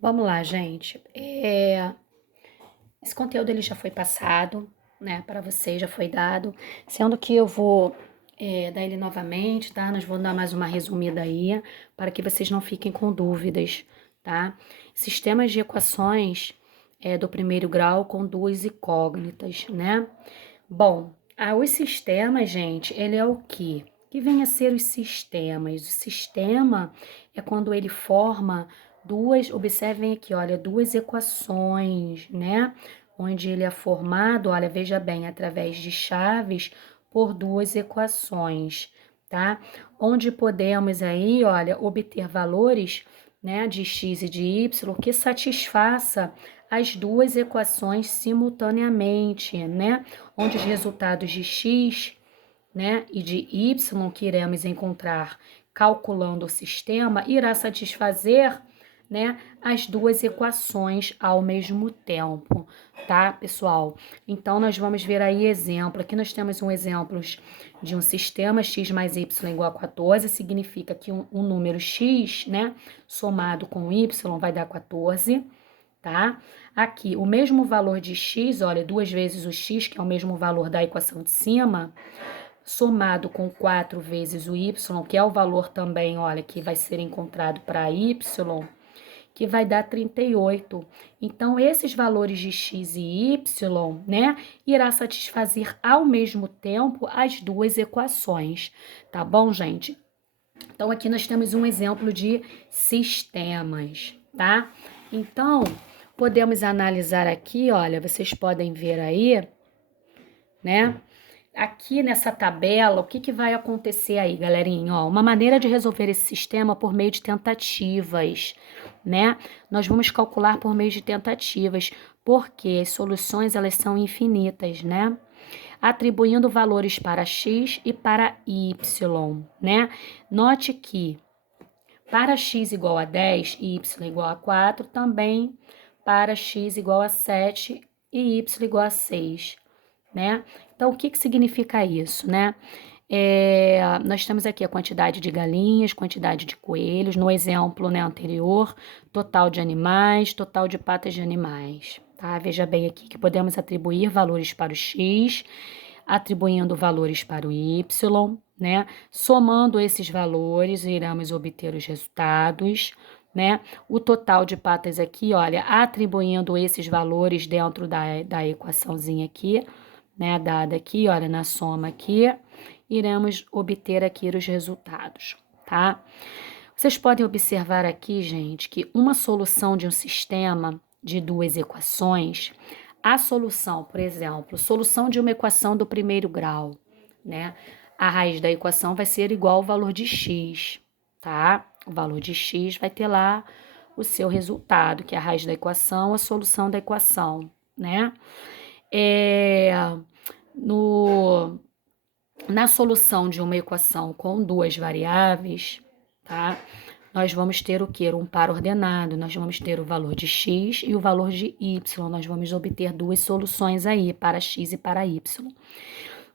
Vamos lá, gente. Esse conteúdo ele já foi passado, né, para vocês, já foi dado, sendo que eu vou dar ele novamente, tá? Nós vamos dar mais uma resumida aí, para que vocês não fiquem com dúvidas, tá? Sistemas de equações do primeiro grau com duas incógnitas, né? Bom, os sistemas, gente, ele é o quê? Que vem a ser os sistemas. O sistema é quando ele forma duas, observem aqui, olha, duas equações, né? Onde ele é formado, olha, veja bem, através de chaves por duas equações, tá? Onde podemos aí, olha, obter valores, né, de x e de y que satisfaça as duas equações simultaneamente, né? Onde os resultados de x, né, e de y que iremos encontrar calculando o sistema irá satisfazer, né, as duas equações ao mesmo tempo, tá, pessoal? Então, nós vamos ver aí exemplo. Aqui nós temos um exemplo de um sistema x mais y igual a 14, significa que um número x, né, somado com y vai dar 14, tá? Aqui, o mesmo valor de x, olha, duas vezes o x, que é o mesmo valor da equação de cima, somado com 4 vezes o y, que é o valor também, olha, que vai ser encontrado para y, que vai dar 38. Então, esses valores de x e y, né, irá satisfazer ao mesmo tempo as duas equações, tá bom, gente? Então, aqui nós temos um exemplo de sistemas, tá? Então, podemos analisar aqui, olha, vocês podem ver aí, né? Aqui nessa tabela, o que vai acontecer aí, galerinha? Ó, uma maneira de resolver esse sistema por meio de tentativas, né? Nós vamos calcular por meio de tentativas, porque as soluções elas são infinitas, né? Atribuindo valores para x e para y, né? Note que para x igual a 10 e y igual a 4, também para x igual a 7 e y igual a 6, né? Então, o que significa isso, né? Nós temos aqui a quantidade de galinhas, quantidade de coelhos, no exemplo, né, anterior, total de animais, total de patas de animais, tá? Veja bem aqui que podemos atribuir valores para o x, atribuindo valores para o y, né? Somando esses valores, iremos obter os resultados, né? O total de patas aqui, olha, atribuindo esses valores dentro da equaçãozinha aqui, né? Dada aqui, olha, na soma aqui, iremos obter aqui os resultados, tá? Vocês podem observar aqui, gente, que uma solução de um sistema de duas equações, a solução, por exemplo, solução de uma equação do primeiro grau, né? A raiz da equação vai ser igual ao valor de x, tá? O valor de x vai ter lá o seu resultado, que é a raiz da equação, a solução da equação, né? É, no, Na solução de uma equação com duas variáveis, tá? Nós vamos ter o quê? Um par ordenado, nós vamos ter o valor de x e o valor de y, nós vamos obter duas soluções aí, para x e para y.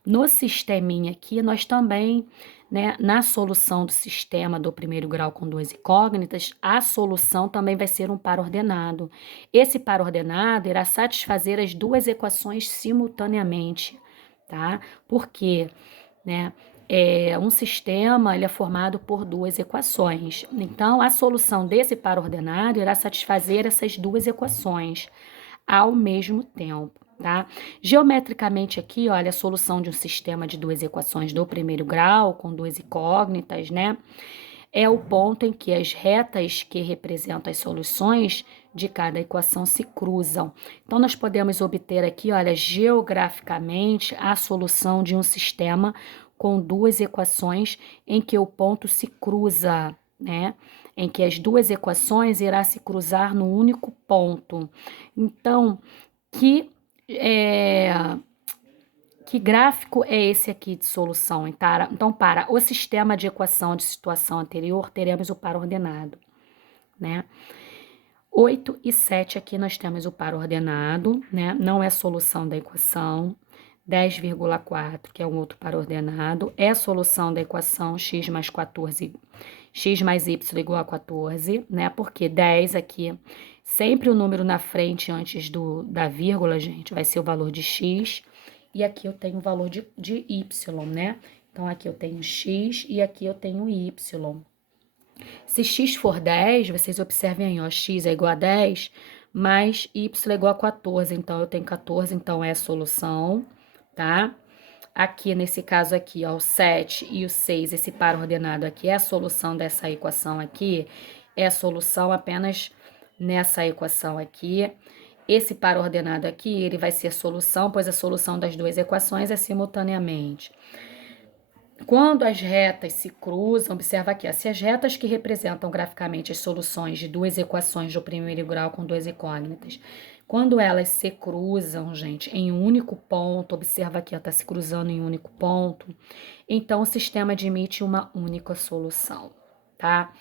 No sisteminha aqui, nós também, né, na solução do sistema do primeiro grau com duas incógnitas, a solução também vai ser um par ordenado. Esse par ordenado irá satisfazer as duas equações simultaneamente, tá? Por quê? Né? Um sistema ele é formado por duas equações. Então, a solução desse par ordenado irá satisfazer essas duas equações ao mesmo tempo, tá? Geometricamente aqui, olha, a solução de um sistema de duas equações do primeiro grau, com duas incógnitas, né? É o ponto em que as retas que representam as soluções de cada equação se cruzam. Então, nós podemos obter aqui, olha, geograficamente, a solução de um sistema com duas equações em que o ponto se cruza, né? Em que as duas equações irá se cruzar no único ponto. Então, que é, que gráfico é esse aqui de solução? Então, para o sistema de equação de situação anterior, teremos o par ordenado, né? 8 e 7 aqui nós temos o par ordenado, né? Não é solução da equação. 10,4, que é um outro par ordenado, é a solução da equação x mais 14, x mais y igual a 14, né? Porque 10 aqui Sempre o número na frente antes da vírgula, gente, vai ser o valor de x. E aqui eu tenho o valor de y, né? Então, aqui eu tenho x e aqui eu tenho y. Se x for 10, vocês observem aí, ó, x é igual a 10, mais y é igual a 14. Então, eu tenho 14, então é a solução, tá? Aqui, nesse caso aqui, ó, o 7 e o 6, esse par ordenado aqui é a solução dessa equação aqui, é a solução apenas nessa equação aqui. Esse par ordenado aqui, ele vai ser a solução, pois a solução das duas equações é simultaneamente. Quando as retas se cruzam, observa aqui, ó, se as retas que representam graficamente as soluções de duas equações do primeiro grau com duas incógnitas, quando elas se cruzam, gente, em um único ponto, observa aqui, ó, tá se cruzando em um único ponto, então o sistema admite uma única solução, tá?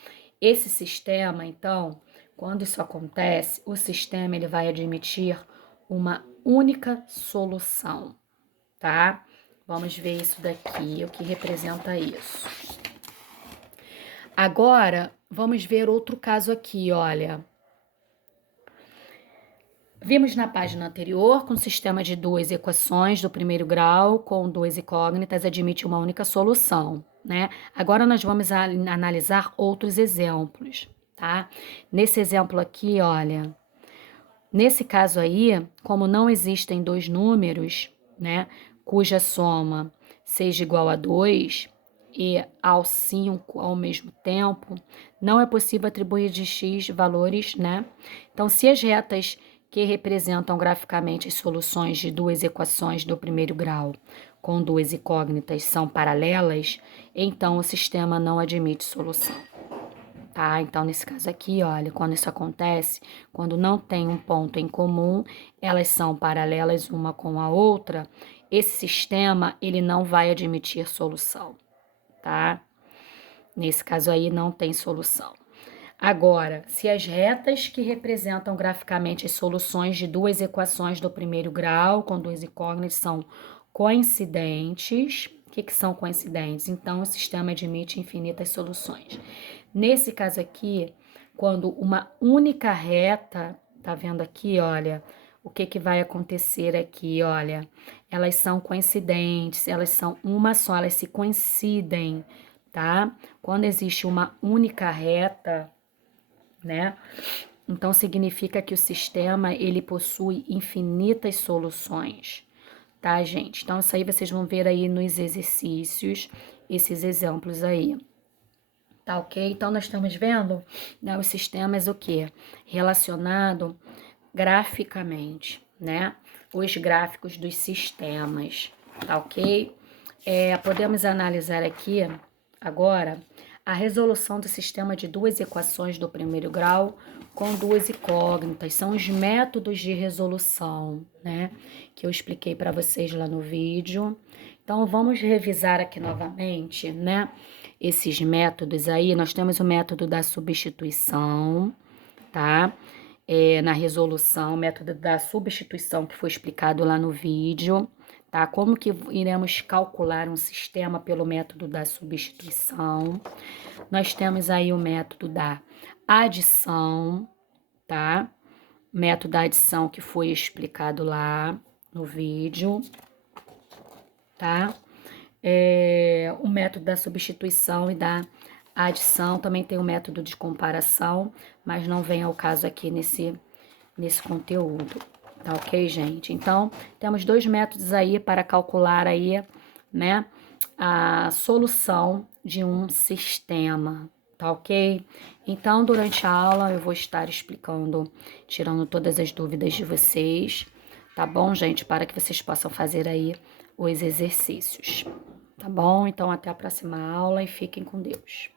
Esse sistema, então, quando isso acontece, o sistema ele vai admitir uma única solução, tá? Vamos ver isso daqui, o que representa isso. Agora, vamos ver outro caso aqui, olha. Vimos na página anterior que um sistema de duas equações do primeiro grau com duas incógnitas admite uma única solução, né? Agora nós vamos analisar outros exemplos, tá? Nesse exemplo aqui, olha, nesse caso aí, como não existem dois números, né, cuja soma seja igual a 2 e ao 5 ao mesmo tempo, não é possível atribuir de x valores, né? Então, se as retas que representam graficamente as soluções de duas equações do primeiro grau com duas incógnitas são paralelas, então o sistema não admite solução. Tá? Então, nesse caso aqui, olha, quando isso acontece, quando não tem um ponto em comum, elas são paralelas uma com a outra, esse sistema, ele não vai admitir solução, tá? Nesse caso aí, não tem solução. Agora, se as retas que representam graficamente as soluções de duas equações do primeiro grau com duas incógnitas são coincidentes, o que são coincidentes? Então, o sistema admite infinitas soluções. Nesse caso aqui, quando uma única reta, tá vendo aqui, olha, o que vai acontecer aqui, olha, elas são coincidentes, elas são uma só, elas se coincidem, tá? Quando existe uma única reta, né? Então, significa que o sistema, ele possui infinitas soluções, tá, gente? Então, isso aí vocês vão ver aí nos exercícios, esses exemplos aí. Tá ok? Então, nós estamos vendo, né, os sistemas o quê? Relacionado graficamente, né? Os gráficos dos sistemas, tá ok? Podemos analisar aqui, agora, a resolução do sistema de duas equações do primeiro grau com duas incógnitas. São os métodos de resolução, né? Que eu expliquei para vocês lá no vídeo. Então, vamos revisar aqui novamente, né? Esses métodos aí, nós temos o método da substituição, tá? Na resolução, o método da substituição que foi explicado lá no vídeo, tá? Como que iremos calcular um sistema pelo método da substituição. Nós temos aí o método da adição, tá? Método da adição que foi explicado lá no vídeo, tá? O método da substituição e da adição, também tem o método de comparação, mas não vem ao caso aqui nesse conteúdo, tá ok, gente? Então, temos dois métodos aí para calcular aí, né, a solução de um sistema, tá ok? Então, durante a aula, eu vou estar explicando, tirando todas as dúvidas de vocês, tá bom, gente? Para que vocês possam fazer aí os exercícios. Tá bom? Então, até a próxima aula e fiquem com Deus.